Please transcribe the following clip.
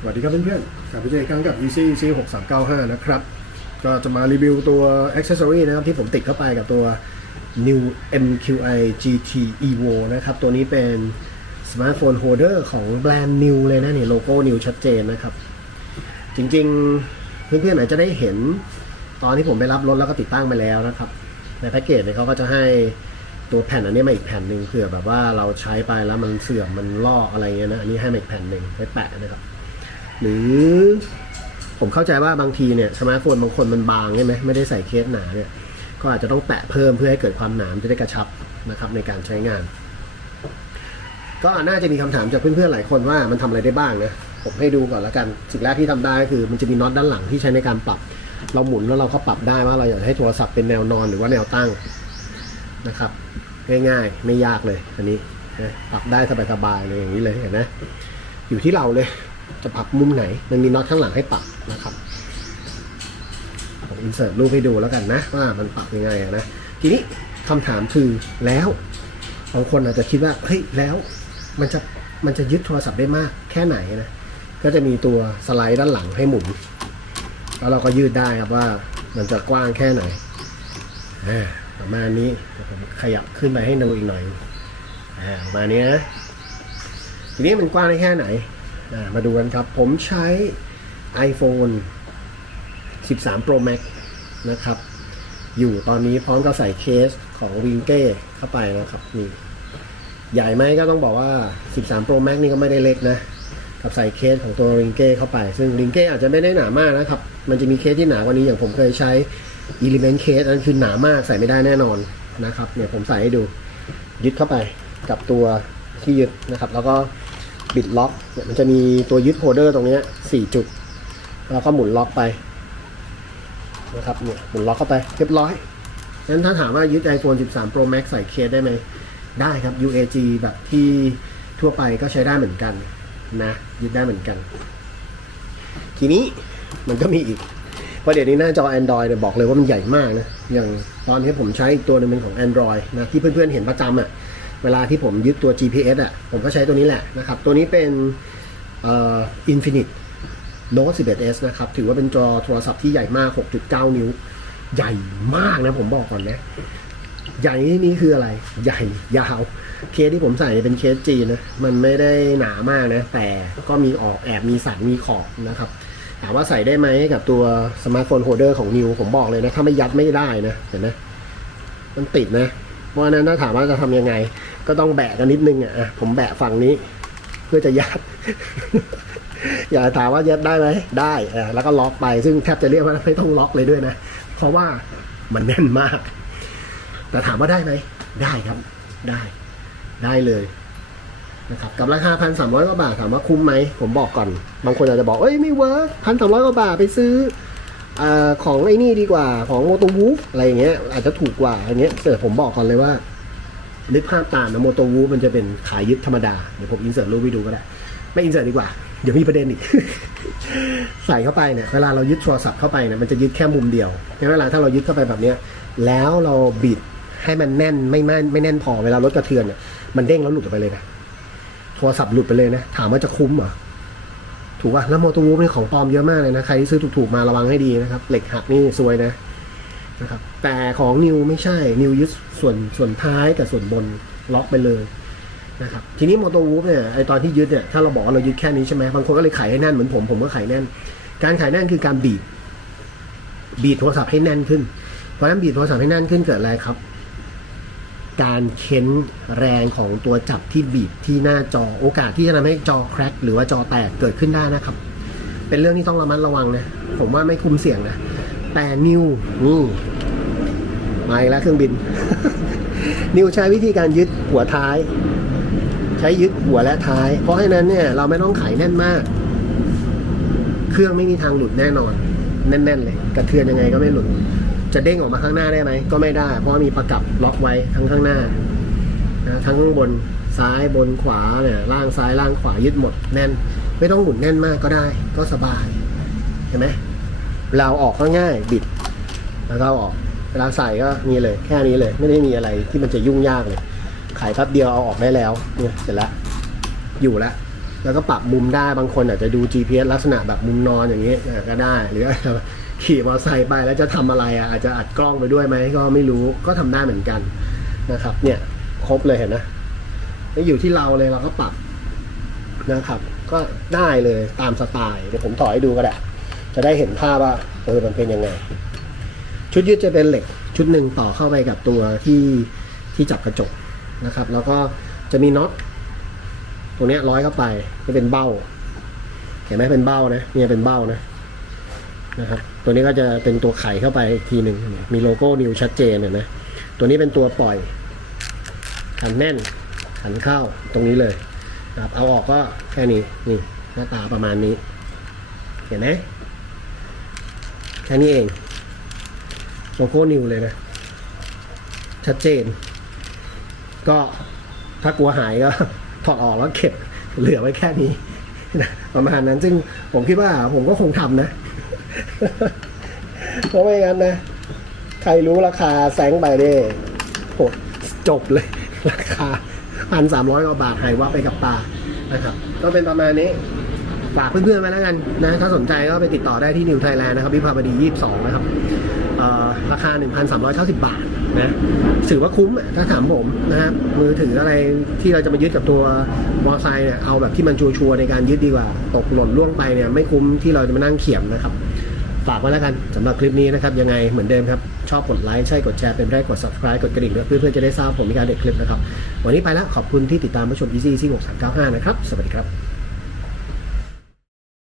สวัสดีครับเพื่อนๆกลับมาเจออีกครั้งกับ EC EC 6395 นะครับ ก็จะมารีวิวตัว Accessory นะครับ ที่ผมติดเข้าไปกับตัว New MQI GT Evo นะครับ ตัวนี้เป็นสมาร์ทโฟนโฮเดอร์ของแบรนด์ New เลยนะนี่โลโก้ New ชัดเจนนะครับ จริงๆ เพื่อนๆอาจจะได้เห็นตอนที่ผมไปรับรถแล้วก็ติดตั้งไปแล้วนะครับ ในแพ็กเกจเนี่ยเขาก็จะให้ตัวแผ่นอันนี้มาอีกแผ่นหนึ่งเผื่อแบบว่าเราใช้ไปแล้วมันเสื่อมมันลอกอะไรเงี้ยนะอันนี้ให้มาอีกแผ่นหนึ่งไว้แปะนะครับ หรือผมเข้าใจว่าบางทีเนี่ยสมาร์ทโฟนบางคนมันบางใช่ไหมไม่ได้ใส่เคสหนาเนี่ยก็อาจจะต้องแปะเพิ่มเพื่อให้เกิดความหนามจะได้กระชับนะครับในการใช้งาน ก็น่าจะมีคำถามจากเพื่อนๆหลายคนว่ามันทำอะไรได้บ้างนะผมให้ดูก่อนแล้วกันสิ่งแรกที่ทำได้คือ มันจะมีน็อตด้านหลังที่ใช้ในการปรับ เราหมุนแล้วเราก็ปรับได้ว่าเราอยากให้โทรศัพท์เป็นแนวนอนหรือว่าแนวตั้งนะครับ ง่ายๆ ไม่ยากเลยอันนี้ปรับได้สบายๆเลยอย่างนี้เลยเห็นไหมอยู่ที่เราเลย จะปรับมุมไหน มันมีน็อตข้างหลังให้ปรับนะครับผมอินเสิร์ตรูปให้ดูแล้วกันนะว่ามันปรับยังไงนะทีนี้คำถามคือแล้วบางคนอาจจะคิดว่าเฮ้ยแล้วมันจะมันจะยึดโทรศัพท์ได้มากแค่ไหนนะก็จะมีตัวสไลด์ด้านหลังให้หมุน แล้วเราก็ยืดได้ครับว่ามันจะกว้างแค่ไหนอ่าประมาณนี้ผมขยับขึ้นไปให้ดูอีกหน่อยอ่าประมาณนี้นะทีนี้มันกว้างได้แค่ไหน มาดูกันครับ ผมใช้ iPhone 13 Pro Max นะครับ อยู่ตอนนี้พร้อมกับใส่เคสของวิงเก้เข้าไปนะครับนี่ใหญ่ไหมก็ต้องบอกว่า 13 Pro Max นี่ก็ไม่ได้เล็กนะ กับใส่เคสของตัวริงเก้เข้าไป ซึ่งริงเก้อาจจะไม่ได้หนามากนะครับ มันจะมีเคสที่หนากว่านี้อย่างผมเคยใช้ Element Case อันนคือหนามากใส่ไม่ได้แน่นอนนะครับเนี่ยผมใส่ให้ดูยึดเข้าไปกับตัวที่ยึดนะครับ แล้วก็ บิดล็อกเนี่ยมันจะมีตัวยึดโฮลเดอร์ตรงนี้สี่จุด แล้วก็หมุนล็อกไปนะครับเนี่ยหมุนล็อกเข้าไปเรียบร้อยงั้นถ้าถามว่ายึด iPhone 13 Pro Max ใส่เคสได้ไหม ได้ครับ UAG แบบที่ทั่วไปก็ใช้ได้เหมือนกันนะ ยึดได้เหมือนกัน ทีนี้มันก็มีอีกพราะเดี๋ยวนี้หน้าจอ Android เนี่ยบอกเลยว่ามันใหญ่มากนะ อย่างตอนที่ผมใช้อีกตัวหนึงเป็นของ Android นะที่เพื่อนๆเห็นประจำอะ่ะ เวลาที่ผมยึดตัว GPS อะผมก็ใช้ตัวนี้แหละนะครับ ตัวนี้เป็นเอ่อ Infinite Note 11s นะครับ ถือว่าเป็นจอโทรศัพท์ที่ใหญ่มาก 6.9 นิ้ว ใหญ่มากนะผมบอกก่อนนะ ใหญ่ที่นี้คืออะไร ใหญ่ยาว เคสที่ผมใส่เป็นเคสจีนนะมันไม่ได้หนามากนะ แต่ก็มีออกแอบมีสันมีขอบนะครับ ถามว่าใส่ได้ไหมกับตัวสมาร์ทโฟนโฮเดอร์ของนิวผมบอกเลยนะ ถ้าไม่ยัดไม่ได้นะ เห็นไหมมันติดนะ ราะฉะนั้นถ้าถามว่าจะทำยังไง ก็ต้องแบะกันนิดนึงอะผมแบะฝั่งนี้ เพื่อจะยัด อย่าถามว่ายัดได้ไหมได้แล้วก็ล็อกไปซึ่งแทบจะเรียกว่าไม่ต้องล็อกเลยด้วยนะ เพราะว่ามันแน่นมาก แต่ถามว่าได้ไหมได้ครับได้ได้เลยนะครับกับราคาพันสามร้อยกว่าบาทถามว่าคุ้มไหมผมบอกก่อน บางคนอาจจะบอกเอ้ยไม่เวิร์กพันสามร้อยกว่าบาทไปซื้อ อของไอ้นี่ดีกว่าของโมโตวูฟอะไรอย่างเงี้ยอาจจะถูกกว่าอย่างเงี้ยแต่ผมบอกก่อนเลยว่านึกภาพตามนะโมโตวูฟมันจะเป็นขายยึดธรรมดา เดี๋ยวผมอินเสิร์ตรูปไปดูก็ได้ ไม่อินเสิร์ตดีกว่า เดี๋ยวมีประเด็นอีก ใส่เข้าไปเนี่ยเวลาเรายึดโทรศัพท์เข้าไปเนี่ยมันจะยึดแค่มุมเดียวงั้นเวลาถ้าเรายึดเข้าไปแบบเนี้ยแล้วเราบิดให้มันแน่นไม่แน่นไม่แน่นพอเวลารถกระเทือนเนี่ยมันเด้งแล้วหลุดออกไปเลยนะโทรศัพท์หลุดไปเลยนะ ถามว่าจะคุ้มเหรอ ถูกป่ะแล้วโมโตวูฟนี่ของปลอมเยอะมากเลยนะ ใครที่ซื้อถูกๆมาระวังให้ดีนะครับ เหล็กหักนี่ซวยนะนะครับ แต่ของนิวไม่ใช่ นิวยึดส่วนส่วนท้ายกับส่วนบนล็อกไปเลยนะครับ ทีนี้โมโตวูฟเนี่ย ไอตอนที่ยึดเนี่ย ถ้าเราบอกว่าเรายึดแค่นี้ใช่ไหมบางคนก็เลยไขให้แน่นเหมือนผม ผมก็ไขแน่น การไขแน่นคือการบีบ บีบโทรศัพท์ให้แน่นขึ้น เพราะฉะนั้นบีบโทรศัพท์ให้แน่นขึ้นเกิดอะไรครับ การเค้นแรงของตัวจับที่บีบที่หน้าจอโอกาสที่จะทำให้จอแครกหรือว่าจอแตกเกิดขึ้นได้นะครับ เป็นเรื่องที่ต้องระมัดระวังนะ ผมว่าไม่คุ้มเสี่ยงนะ แต่นิวนี่มาอีกแล้วเครื่องบิน นิวใช้วิธีการยึดหัวท้าย ใช้ยึดหัวและท้าย เพราะฉะนั้นเนี่ยเราไม่ต้องไขแน่นมาก เครื่องไม่มีทางหลุดแน่นอน แน่น ๆ เลย กระเทือนยังไงก็ไม่หลุด จะเด้งออกมาข้างหน้าได้ไหมก็ไม่ได้ เพราะว่ามีประกับล็อกไว้ทั้งข้างหน้านะทั้งข้างบนซ้ายบนขวาเนี่ยล่างซ้ายล่างขวายึดหมดแน่น ไม่ต้องหมุนแน่นมากก็ได้ ก็สบายเห็นไหมเราออกก็ง่ายบิดแล้วก็เอาออกเวลาใส่ก็นี่เลยแค่นี้เลย ไม่ได้มีอะไรที่มันจะยุ่งยากเลยไขแป๊บเดียวเอาออกได้แล้วเนี่ยเสร็จแล้วอยู่แล้วแล้วก็ปรับมุมได้บางคนอาจจะดู GPS ลักษณะแบบมุมนอนอย่างนี้ก็ได้หรืออา ขี่มอเตอร์ไซค์ไปแล้วจะทำอะไรอะอาจจะอัดกล้องไปด้วยไหมก็ไม่รู้ก็ทำได้เหมือนกันนะครับ เนี่ยครบเลยเห็นนะแล้วอยู่ที่เราเลยเราก็ปรับนะครับ ก็ได้เลยตามสไตล์เดี๋ยวผมถอยให้ดูก็ได้จะได้เห็นภาพว่าเออมันเป็นยังไง ชุดยืดจะเป็นเหล็กชุดหนึ่งต่อเข้าไปกับตัวที่ที่จับกระจกนะครับ แล้วก็จะมีน็อตตัวเนี้ร้อยเข้าไปจะเป็นเบ้า เห็นไหมเป็นเบ้านะเนี่ยเป็นเบ้านะ นะครับตัวนี้ก็จะเป็นตัวไขเข้าไปอีกทีหนึ่งมีโลโก้นิวชัดเจนเห็นไหมตัวนี้เป็นตัวปล่อยขันแน่นขันเข้าตรงนี้เลยนะครับเอาออกก็แค่นี้นี่หน้าตาประมาณนี้ เห็นไหมแค่นี้เองโลโก้นิวเลยนะ ชัดเจน ก็ถ้ากลัวหายก็ถอดออกแล้วเก็บเหลือไว้แค่นี้ประมาณนั้นซึ่งผมคิดว่าผมก็คงทำนะ เพราะไม่งั้นนะ ใครรู้ราคาแซงไปเนี่ยโหจบเลย ราคาพันสามร้อยกว่าบาทหายว่าบไปกับตานะครับ ก็เป็นประมาณนี้ ฝากเพื่อนๆไว้แล้วกันนะ ถ้าสนใจก็ไปติดต่อได้ที่นิวไทยแลนด์นะครับวิภาวดี 22 นะครับราคา 1,390 บาทนะถือว่าคุ้มถ้าถามผมนะครับมือถืออะไรที่เราจะมายึดกับตัวมอไซค์เนี่ยเอาแบบที่มันชัวร์ในการยึดดีกว่า ตกหล่นล่วงไปเนี่ยไม่คุ้มที่เราจะมานั่งเขียมนะครับ ฝากไว้แล้วกันสำหรับคลิปนี้นะครับ ยังไงเหมือนเดิมครับ ชอบกดไลค์ใช่กดแชร์เป็นแรกกด subscribe กดกระดิ่งด้วยเพื่อนๆจะได้ทราบผมมีการเด็ดคลิปนะครับ วันนี้ไปแล้วขอบคุณที่ติดตามผู้ชม Easy 6 3 9 5 นะครับ สวัสดีครับ